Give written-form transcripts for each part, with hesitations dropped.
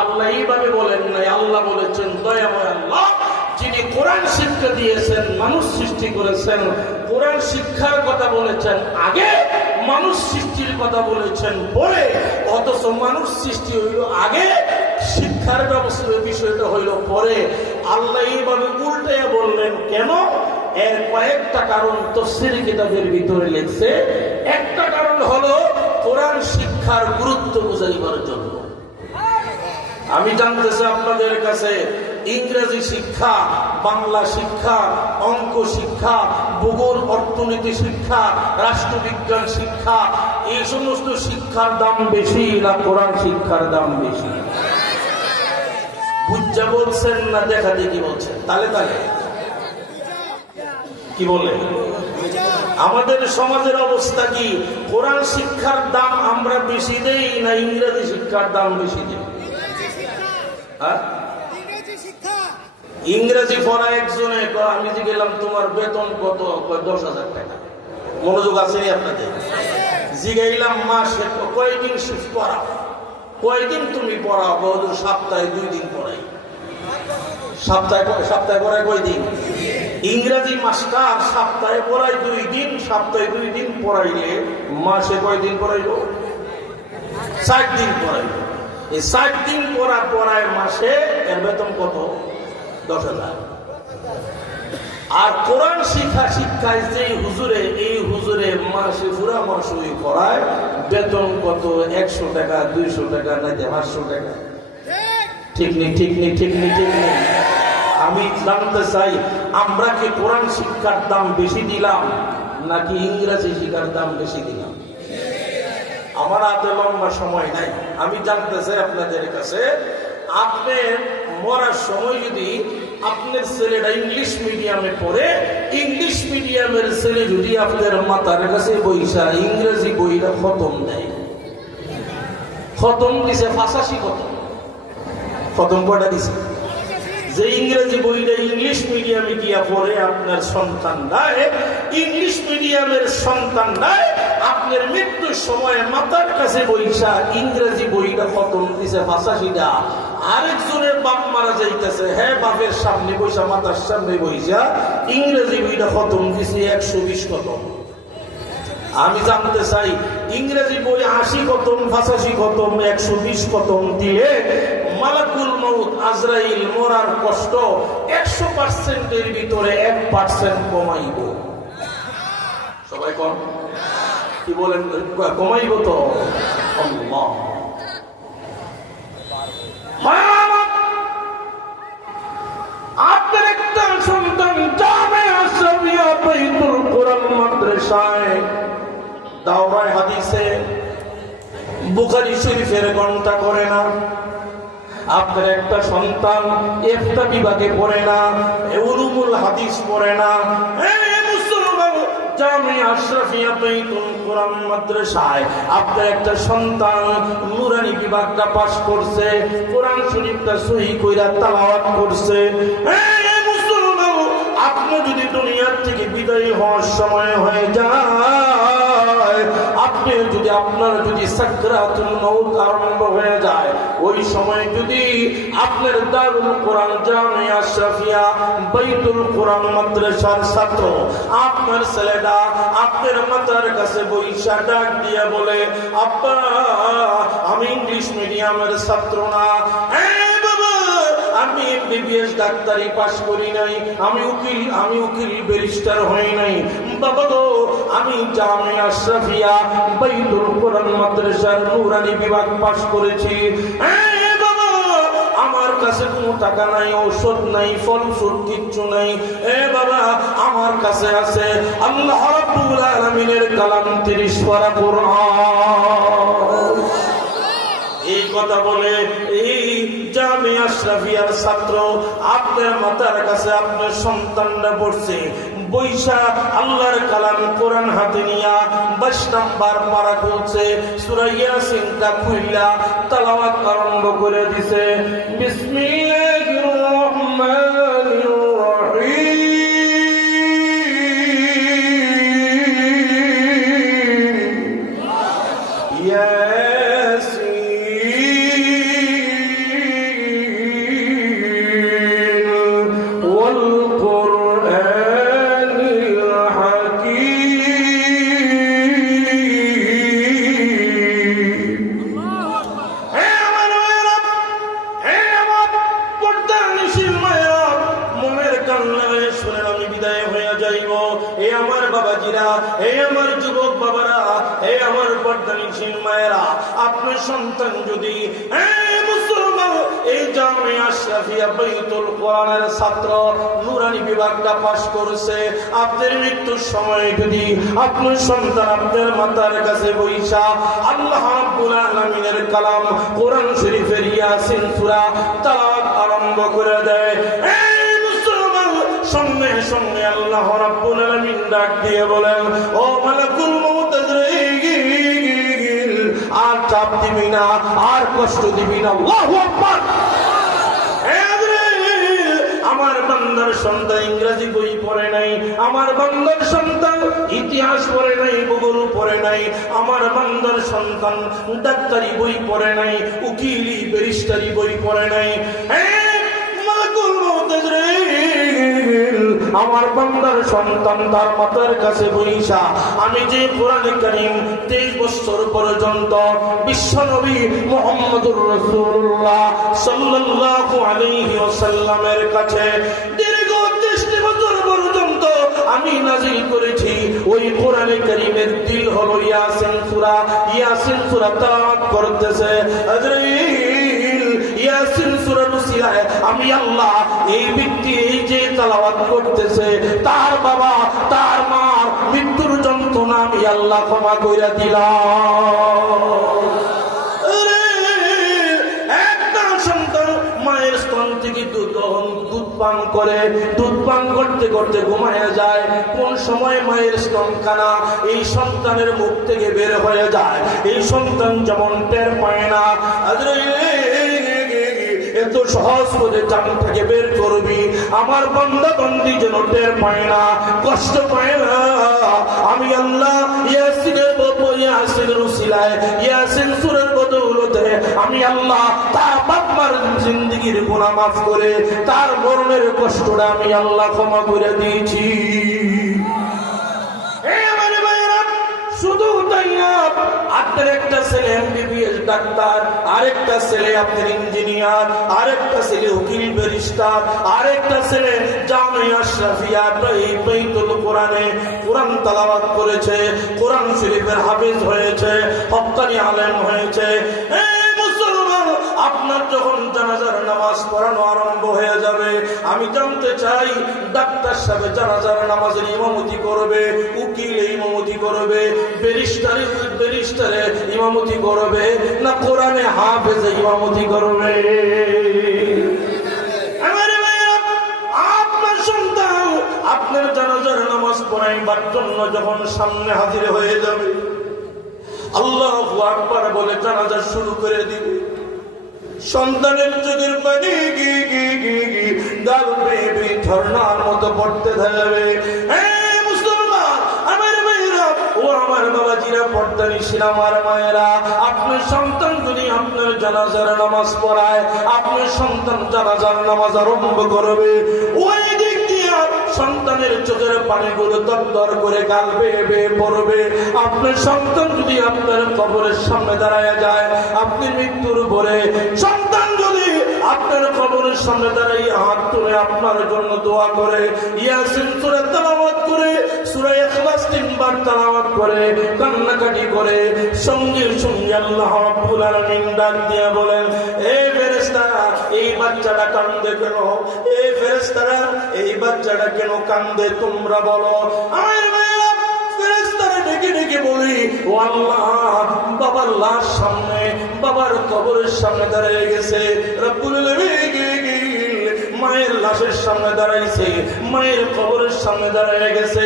আল্লাহ এইভাবে বলেন নাই। আল্লাহ বলেছেন দয়াময় আল্লাহ যিনি কোরআন শিক্ষা দিয়েছেন, মানুষ সৃষ্টি করেছেন, কোরআন শিক্ষার কথা বলেছেন আগে, মানুষ সৃষ্টির কথা বলেছেন পরে, অথচ মানুষ সৃষ্টি হইল আগে, শিক্ষার ব্যবস্থার বিষয়টা হইল পরে। আল্লাহ এইভাবে উল্টে বললেন কেন? এর কয়েকটা কারণ তাফসীর কিতাবের ভিতরে লেখছে। একটা কারণ হলো কোরআন শিক্ষার গুরুত্ব বুঝাইবার জন্য। আমি জানতে চাই আপনাদের কাছে, ইংরেজি শিক্ষা, বাংলা শিক্ষা, অঙ্ক শিক্ষা, ভূগোল অর্থনীতি শিক্ষা, রাষ্ট্রবিজ্ঞান শিক্ষা, এই সমস্ত শিক্ষার দাম বেশি না কোরআন শিক্ষার দাম বেশি? বুঝা বলছেন না দেখা দেখি বলছেন? তালে তালে কি বলে? আমাদের সমাজের অবস্থা কি? কোরআন শিক্ষার দাম আমরা বেশি দেই না ইংরেজি শিক্ষার দাম বেশি দেই? ইংরেজি পড়া একজনে, আমি যে গেলাম তোমার বেতন কত? 10,000 টাকা। মনোযোগ আছে আপনাদের? জিগাইলাম মাসে কয়দিন শিফট পড়াও, কয়দিন তুমি পড়াও? বহুদূর সপ্তাহে 2 দিন পড়াই। সপ্তাহে পড়ায় কয়দিন? ইংরেজি মাস্টার সপ্তাহে পড়ায় 2 দিন, সপ্তাহে 2 দিন পড়াইলে মাসে কয়দিন পড়াইল? 60 দিন পড়াইল। এই 60 দিন পড়ায় মাসে এর বেতন কত? 10,000। আর কোরআন শিক্ষায় যে হুজুরে, এই হুজুরে মাসে পুরা মাস ওই পড়ায়, বেতন কত? 100 টাকা, 200 টাকা, না 500 টাকা। ঠিক নেই, ঠিক নেই, ঠিক নেই, ঠিক নেই। আমি জানতে চাই, আমরা কি কোরআন শিক্ষার দাম বেশি দিলাম নাকি ইংরেজি শিক্ষার দাম বেশি দিলাম? আমার হাতে লম্বা সময় নাই। আমি জানতে চাই আপনাদের কাছে, আপনি মরার সময় যদি আপনার ছেলেটা ইংলিশ মিডিয়ামে পড়ে, ইংলিশ মিডিয়ামের ছেলে যদি আপনার মাথার কাছে বইসা ইংরেজি বইটা খতম দেয়, খতম দিছে 85 খতম, খতম কয়টা দিছে? যে ইংরেজি বইটা ইংলিশ মিডিয়ামে গিয়া পড়ে আপনার সন্তানরায়, ইংলিশ মিডিয়ামের সন্তানরায় আপনার মৃত্যুর সময় মাথার কাছে বইসা ইংরেজি বইটা খতম দিছে 85টা। আরেকজনের বাপ মারা যাইতেছে, হ্যাঁ বাপের সামনে বইসা, মাথার সামনে বইসা ইংরেজি বইটা খতম দিছে 120 খতম। আমি জানতে চাই, ইংরেজি বই 80 খতম, 85 খতম, 120 খতম দিয়ে মালাকুল মউত আজরাইল মরার কষ্ট 100%-এর ভিতরে 1% কমাইব। সবাই কম কি বলেন? কমাইব তো আল্লাহ। আপনার একটা সন্তান জামিয়া আশরাফিয়া বাইতুল কোরআন মাদ্রাসায় দাওরায়ে হাদিসে বুখারী শরীফের ঘন্টা করে না, আপনার একটা সন্তান ইফতা বিভাগে পড়ে না, উলুমুল হাদিস পড়ে না, জামিয়া আশরাফিয়া বাইতুল কোরআন মাদ্রাসায় আপনার একটা সন্তান নুরানি বিভাগটা পাস করছে, কোরআন শরীফটা সহিহ কইরা তেলাওয়াত করছে, আপনি যদি দুনিয়ার থেকে বিদায় হওয়ার সময় হয়ে যায়, আপনি যদি আপনার যদি সাকরাতুল মউত আরম্ভ হয়ে যায়, ওই সময় যদি আপনার দারুল কোরআন জামিয়া আশরাফিয়া বাইতুল কোরআন মাদ্রাসার ছাত্র আপনার ছেলেটা আপনার মাথার কাছে বইসা ডাক দিয়ে বলে, আব্বা আমি ইংলিশ মিডিয়ামের ছাত্র না, আমি এমবিবিএস ডাক্তারি পাস করি নাই, আমি উকিল ব্যারিস্টার হই নাই, বাবা গো আমি জামিয়া আশরাফিয়া বাইতুল কোরআন মাদ্রাসার নুরানি বিভাগ পাস করেছি, আমার কাছে কোনো টাকা নাই, ঔষধ নাই, ফল ফুল কিচ্ছু নাই, বাবা আমার কাছে আছে আল্লাহ রাব্বুল আলামিনের কালাম 30 পারা কোরআন। এই কথা বলে এই জামিয়া আশরাফিয়ার ছাত্র আপনার মাথার কাছে আপনার সন্তানরা পড়ছে, বৈশা আল্লাহর কালাম কোরআন হাতে নিয়া 22 নাম্বার পারা খুলছে, সূরা ইয়াসিনটা খুইলা তেলাওয়াত আরম্ভ করে দিছে, বিসমিল্লাহির রহমানির রহিম, আইসিন মায়েরা, আপনার সন্তান যদি মুসলমান এই জামিয়া আশরাফিয়া বাইতুল কোরআনের ছাত্র নুরানি বিভাগটা পাস করেছে, আপনার মৃত্যুর সময় যদি আপনার সন্তান আপনার মাতার কাছে বইসা আল্লাহ রাব্বুল আলামিনের কালাম কোরআন শরীফের ইয়াসিন সূরা তেলাওয়াত আরম্ভ করে দেয়, সঙ্গে সঙ্গে আল্লাহ রাব্বুল আলামিন ডাক দিয়ে বলেন, ও মালাকুল মউত আজরাইল, আর চাপ দিবি না, আর কষ্ট দিবি না। আল্লাহু আকবার। আমার বান্দার সন্তান ইংরেজি বই পড়ে নাই, আমার বান্দার সন্তান ইতিহাস পড়ে নাই, ভূগোল পড়ে নাই, আমার বান্দার সন্তান ডাক্তারি বই পড়ে নাই, উকিলি ব্যারিস্টারি বই পড়ে নাই। আমার বান্দার সন্তান তার মাতার কাছে বইসা আমি যে কোরআনে কারীম 23 বছর পর্যন্ত বিশ্বনবী মুহাম্মদুর রাসূলুল্লাহ সাল্লাল্লাহু আলাইহি ওয়াসাল্লামের কাছে দীর্ঘ 30 বছর পর্যন্ত আমি নাযিল করেছি, ওই কোরআনে কারীমের দিল হলো ইয়াসিন সূরা, ইয়াসিন সূরা তেলাওয়াত করতেছে। ইয়াসিন সূরার উসিলায় আমি আল্লাহ এই ব্যক্তি এই যে তেলাওয়াত করতেছে তার বাবা তার মা মৃত্যুর যন্ত্রণা আমি আল্লাহ ক্ষমা কইরা দিলাম। একটা সন্তান মায়ের স্তন থেকে দুধ পান করে, দুধ পান করতে করতে ঘুমায় যায়, কোন সময় মায়ের স্তন খানা এই সন্তানের মুখ থেকে বের হয়ে যায়, এই সন্তান যেমন টের পায় না। এত সহজ করে জান থেকে বের করবি, আমার বান্দা বান্দি যেন টের পায় না, কষ্ট পায় না। আমি আল্লাহ ইয়াসিনের ইয়াসিনের উসিলায় ইয়াসিন সূরার বদৌলতে আমি আল্লাহ তার বাপ মার জিন্দেগির গুনাহ মাফ করে তার মরণের কষ্টটা আমি আল্লাহ ক্ষমা করে দিয়েছি। শুধু তাই না, আপনার একটা ছেলে এমবিবিএস ডাক্তার, আরেকটা ছেলে আপনার ইঞ্জিনিয়ার, আরেকটা ছেলে উকিল ব্যারিস্টার, আরেকটা ছেলে জামিয়া আশরাফিয়া বাইতুল কোরআনে কোরআন তেলাওয়াত করেছে, কোরআন শরীফের হাফেজ হয়েছে, হক্কানি আলেম হয়েছে। আপনার যখন জানাজার নামাজ পড়ানো আরম্ভ হয়ে যাবে, আমি জানতে চাই ডাক্তার সাহেব জানাজার নামাজের ইমামতি করবে, উকিল ইমামতি করবে, ব্যারিস্টারে ইমামতি করবে, না কোরআনে হাফেজে ইমামতি করবে? আপনার সন্তান আপনার জানাজার নামাজ পড়াইবার জন্য যখন সামনে হাজির হয়ে যাবে, আল্লাহু আকবার বলে জানাজা শুরু করে দিবে, সন্তানের চোখের পানি গাল বেয়ে ঝর্ণার মতো পড়তে থাকবে। মুসলমান আমার মেয়েরা ও আমার বাবাজিরা, পর্দানিশীল আমার মায়েরা, আপনার সন্তান যদি আপনার জানাজার নামাজ পড়ায়, আপনার সন্তান জানাজার নামাজ আরম্ভ করবে, ওই দিক দিয়ে সন্তানের চোখের পানিগুলো দরদর করে গাল বেয়ে বেয়ে পড়বে। আপনার সন্তান যদি আপনার কবরের সামনে দাঁড়ায় যায়, আপনি মৃত্যুর পরে সন্তান যদি আপনার কবরের সামনে দাঁড়িয়ে হাত তুলে আপনার জন্য দোয়া করে, ইয়াসিন সূরা তেলাওয়াত করে, সূরা ইখলাস 3 বার তেলাওয়াত করে, কান্নাকাটি করে, সঙ্গে সঙ্গে আল্লাহ রাব্বুল আলামিন ডাক দিয়ে বলেন, এই ফেরেশতারা এই বাচ্চাটা কান্দে কেন? এই ফেরেশতারা এই বাচ্চাটা কেন কান্দে তোমরা বলো। আমার মেয়েরা ফেরেশতারা ডেকে ডেকে বলি, ও আল্লাহ, বাবার লাশ সামনে, বাবার কবরের সামনে দাঁড়িয়ে গেছে, রব্বুল আলামিন মায়ের লাশের সামনে দাঁড়াইছে, মায়ের কবরের সামনে দাঁড়িয়ে গেছে,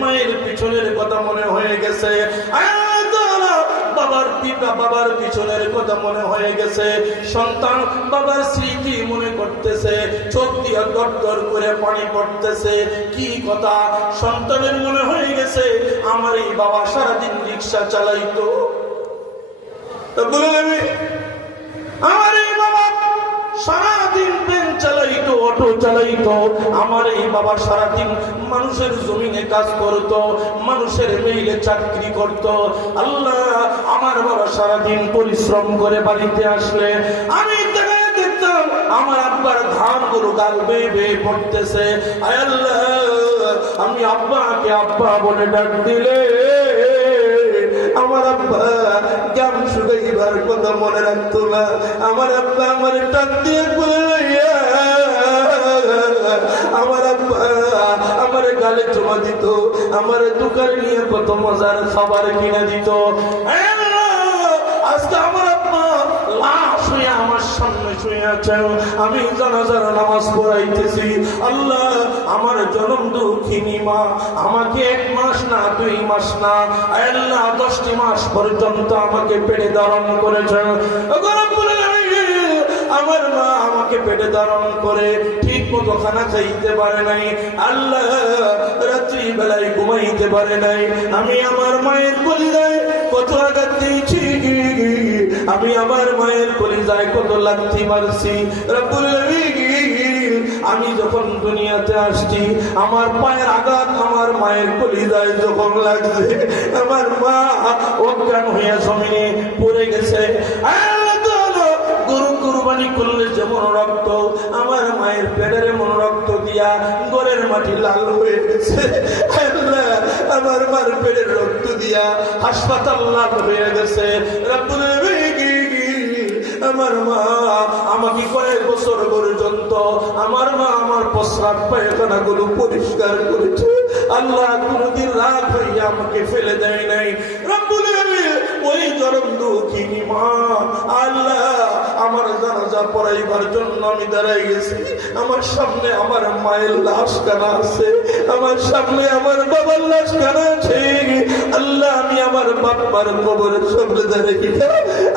মায়ের পিছনের কথা মনে হয়ে গেছে, বাবার পিতা বাবার পিছনের কথা মনে হয়ে গেছে, সন্তান বাবার স্মৃতি মনে করতেছে, চোখ দিয়ে দরদর করে পানি পড়তেছে। কি কথা? সন্তানের মনে হয়ে গেছে আমার এই বাবা সারাদিন রিক্সা চালাইতো, আমার এই বাবা সারাদিন ট্রেন চালাইতো, অটো চালাইতো, আমার এই বাবা সারাদিন মানুষের জমিনে কাজ করতো, মানুষের মেইলে চাকরি করতো। আল্লাহ, আমার বাবা সারাদিন পরিশ্রম করে বাড়িতে আসলে আমি দেখতাম আমার আব্বার ধান গুলো গাল বেয়ে বেয়ে পড়তেছে। আয় আল্লাহ, আমি আব্বাকে আব্বা বলে ডাক দিলে আমার আব্বা পরিবার কথা মনে রাখতো না। আমার আব্বা আমার টান দিয়ে আমার আব্বা আমার গালে চুমা দিত, আমার দোকানে নিয়ে কত মজার খাবার কিনে দিত। আজকে আমার আব্বা লাশ হয়ে আমার সামনে শুয়ে আছেন, আমি জানাজার নামাজ পড়াইতেছি। আল্লাহ, আমার জনম দুঃখিনী মা আমাকে 1 মাস না 2 মাস না আল্লাহ 10টি মাস পর্যন্ত আমাকে পেটে ধারণ করেছেন। আমার মা আমাকে পেটে ধারণ করে ঠিক মতো খানা খাইতে পারে নাই, আল্লাহ রাত্রি বেলায় ঘুমাইতে পারে নাই। আমি আমার মায়ের কলিজায় কত আঘাত দিয়েছি, আমি আমার মায়ের কলিজায় কত লাথি মারছি। রব্বুল আলামিন, আমি যখন দুনিয়াতে আসছি আমার পায়ের আঘাত আমার মায়ের কলিজায় যখন লাগছে, আমার মা অজ্ঞান হইয়া জমিনে পড়ে গেছে। গরু কুরবানি করলে যেমন রক্ত আমার মায়ের পেটের এমন রক্ত দিয়া ঘরের মাটি লাল হয়ে গেছে। আমার মার পেটের রক্ত দিয়া হাসপাতাল লাল হয়ে গেছে। আমার মা আমাকে কয়েক বছর পর্যন্ত আমার মা আমার প্রস্রাব পায়খানা গুলো পরিষ্কার করেছে। আল্লাহ কোনদিন রাগ হইয়া আমাকে ফেলে দেয় নাই। রব্বুল আলামিন, ওই গরম দুঃখিনী মা আল্লাহ আমার জানাজা পড়াইবার জন্য আমি দাঁড়াই গেছি। আমার সামনে আমার মায়ের লাশ কানা আছে, আমার সামনে আমার বাবার লাশ কানা আছে। আল্লাহ, আমি আমার বাবার কবরের সামনে দাঁড়িয়ে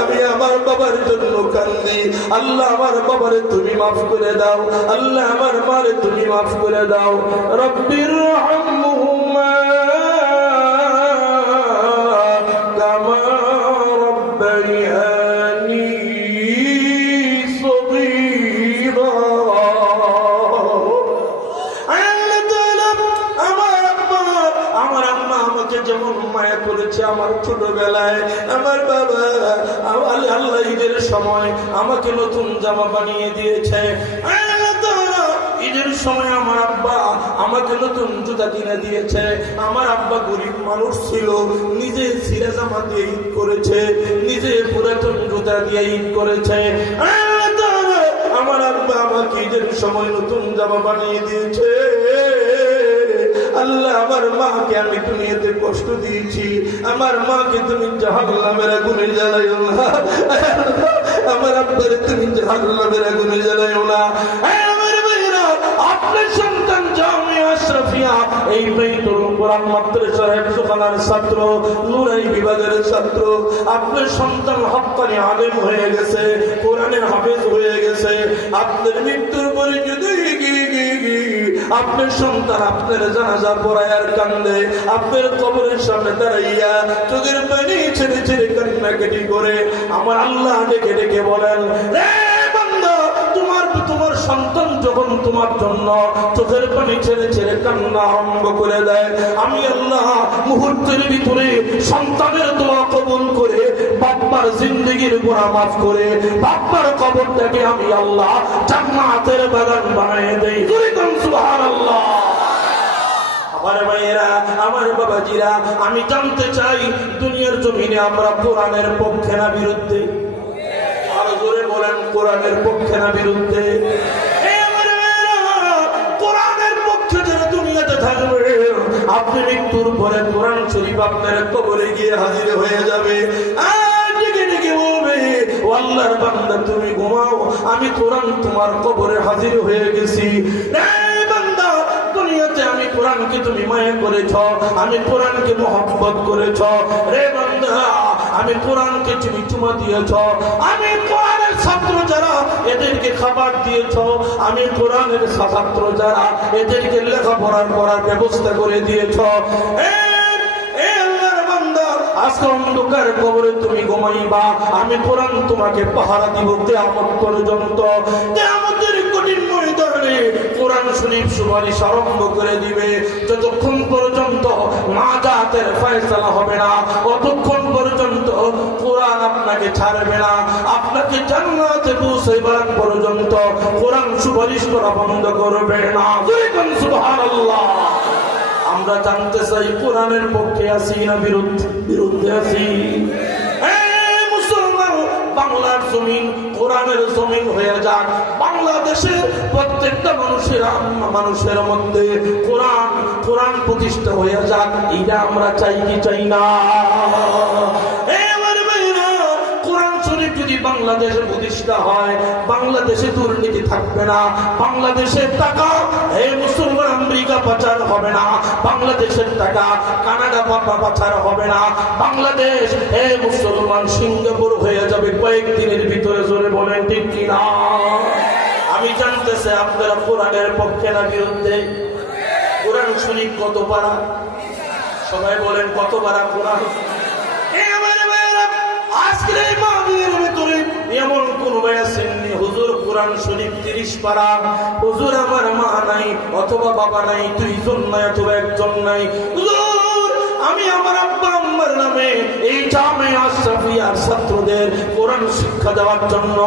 আমি আমার বাবার জন্য কান্দি। আল্লাহ, আমার বাবারে তুমি মাফ করে দাও, আল্লাহ আমার মারে তুমি মাফ করে দাও। রব্বির রহমহুমা কামা রব্বায়ানি সগীরা। আমার আম্মা আমাকে যেমন মায়া করেছে আমার ছোটবেলায়, আমার বাবা আল্লাহ ঈদের সময় আমাকে নতুন জামা বানিয়ে দিয়েছে। ঈদের সময় আমার আব্বা আমাকে নতুন জুতা কিনে দিয়েছে। আমার আব্বা গরিব মানুষ ছিল, নিজে ছিঁড়া জামা দিয়ে ঈদ করেছে, নিজে পুরাতন জুতা দিয়ে ঈদ করেছে। আমার আব্বা আমাকে ঈদের সময় নতুন জামা বানিয়ে দিয়েছে। আল্লাহ, আমার মাকে আমি দুনিয়াতে কষ্ট দিয়েছি, আমার মাকে তুমি জাহান্নামের আগুনে জ্বালাইও না। আমার আব্বারে তুমি জাহান্নামের আগুনে জ্বালাইও না। আমার ভাইরা, আপনার সন্তান জামিয়া আশরাফিয়া এই বাইতুল কোরআন মাদ্রাসার হেফজখানার ছাত্র, নুরাই বিভাগের ছাত্র, আপনার সন্তান হক্কানি আলেম হয়ে গেছে, কোরআনের হাফেজ হয়ে গেছে। আপনার মৃত্যুর পরে যদি আপনার সন্তান আপনার জানাজা পড়ায় আর কান্দে, আপনার কবরের সামনে দাঁড়াইয়া চোখের পানি ছেড়ে ছেড়ে কান্নাকাটি করে আমার আল্লাহ ডেকে ডেকে বলেন, তোমার সন্তান যখন তোমার জন্য চোখের পানি ছেড়ে ছেড়ে কান্না আরম্ভ করে দেয়, আমি আল্লাহ মুহূর্তের ভিতরে সন্তানের দোয়া কবুল করে বাপ্পার জিন্দেগির গুনাহ মাফ করে বাপ্পার কবরটাকে আমি আল্লাহ জান্নাতের বাগান বানিয়ে দেই। সুবহানাল্লাহ। আমার ভাইয়েরা, আমার বাবাজিরা, আমি জানতে চাই দুনিয়ার জমিনে আমরা কোরআনের পক্ষে না বিরুদ্ধে? আরো জোরে বলেন, কোরআনের পক্ষে না বিরুদ্ধে? কোরআনের পক্ষে যারা দুনিয়াতে থাকবে, আপনি মৃত্যুর পরে কোরআন শরীফ আপনার কবরে গিয়ে হাজির হয়ে যাবে। আল্লাহর বান্দা তুমি ঘুমাও, আমি কোরআন তোমার কবরে হাজির হয়ে গেছি। দুনিয়াতে আমি কোরআনকে তুমি মায়া করেছ, আমি কোরআনকে মহব্বত করেছ। রে বান্দা, আমি কোরআনকে তুমি চুমা দিয়েছ, আমি কোরআনের ছাত্র যারা এদেরকে খাবার দিয়েছ, আমি কোরআনের ছাত্র যারা এদেরকে লেখাপড়ার করার ব্যবস্থা করে দিয়েছ। আজকে অন্ধকার কবরে তুমি ঘুমাইবা, আমি কোরআন তোমাকে পাহারা দিব কিয়ামত পর্যন্ত। কিয়ামতের কঠিন ময়দানে কোরআন শরীফ সুপারিশ আরম্ভ করে দিবে। যতক্ষণ পর্যন্ত নাজাতের ফয়সালা হবে না, ততক্ষণ পর্যন্ত কোরআন আপনাকে ছাড়বে না। আপনাকে জান্নাতে পৌঁছাইবার পর্যন্ত কোরআন সুপারিশ করা বন্ধ করবে না। সুবহানাল্লাহ। আমরা জানতে চাই কোরআনের পক্ষে আছি না বিরুদ্ধে আছি? মুসলমান জমিন কোরআনের জমিন হয়ে যাক। বাংলাদেশে প্রত্যেকটা মানুষের মধ্যে কোরআন প্রতিষ্ঠা হয়ে যাক। এটা আমরা চাই কি চাই না? যদি বাংলাদেশে প্রতিষ্ঠা হয়, বাংলাদেশে দুর্নীতি থাকবে না, বাংলাদেশের টাকা মুসলমান আমেরিকা পাচার হবে না, বাংলাদেশের টাকা কানাডা পাচার হবে না, বাংলাদেশ মুসলমান সিঙ্গাপুর হয়ে যাবে কয়েকদিনের ভিতরে। জোরে বলেন ঠিক কিনা? আমি জানতে চাই আপনারা কোরআনের পক্ষে না বিরুদ্ধে? কোরআন শরীফ কত পারা? সবাই বলেন কত পারা কোরআন? আজকের এই মাহফিলের ভিতরে এমন কোন ভাই আছেননি হুজুর কোরআন শরীফ 30 পারা, হুজুর আমার মা নাই অথবা বাবা নাই, 2 জন নাই অথবা 1 জন নাই, হুজুর আমি আমার আব্বা আম্মার নামে এই জামিয়া আশরাফিয়ার ছাত্রদের কোরআন শিক্ষা দেওয়ার জন্য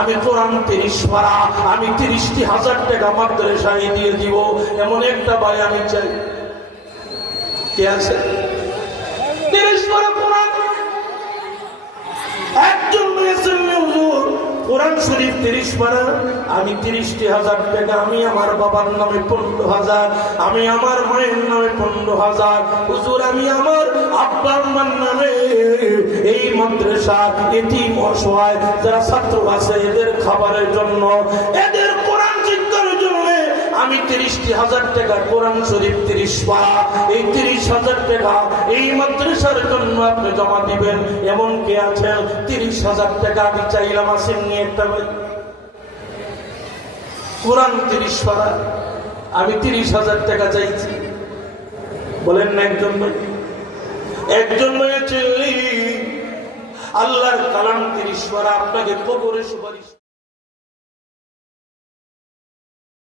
আমি কোরআন 30 পারা, আমি 30,000 টাকা মাদ্রাসায় দিয়ে দিব, এমন একটা ভাই আমি চাই। কে আছে? 30 পারা কোরআন একজন হুজুর কোরআন শরীফ 30 পারা, আমি 30,000 টাকা, আমি আমার বাবার নামে 15,000, আমি আমার মায়ের নামে 15,000, হুজুর আমি আমার আব্বা আম্মার নামে এই মাদ্রাসা এতিম অসহায় যারা ছাত্র আছে এদের খাবারের জন্য, এদের কোরআন শিক্ষার জন্য আমি 30,000 টাকা কোরআন শরীফ 30 পারা, এই 30,000 টাকা এই মাদ্রাসার জন্য আপনি জমা দিবেন। এমন কে আছেন? 30,000 টাকা আমি চাইলাম, আসেন নিয়ে একটা ভাই কোরআন 30 পারা, আমি 30,000 টাকা চাইছি, বলেন না একজন ভাই? একজন ভাই চিনলি আল্লাহর কালাম 30 পারা আপনাকে কবরে সুপারিশ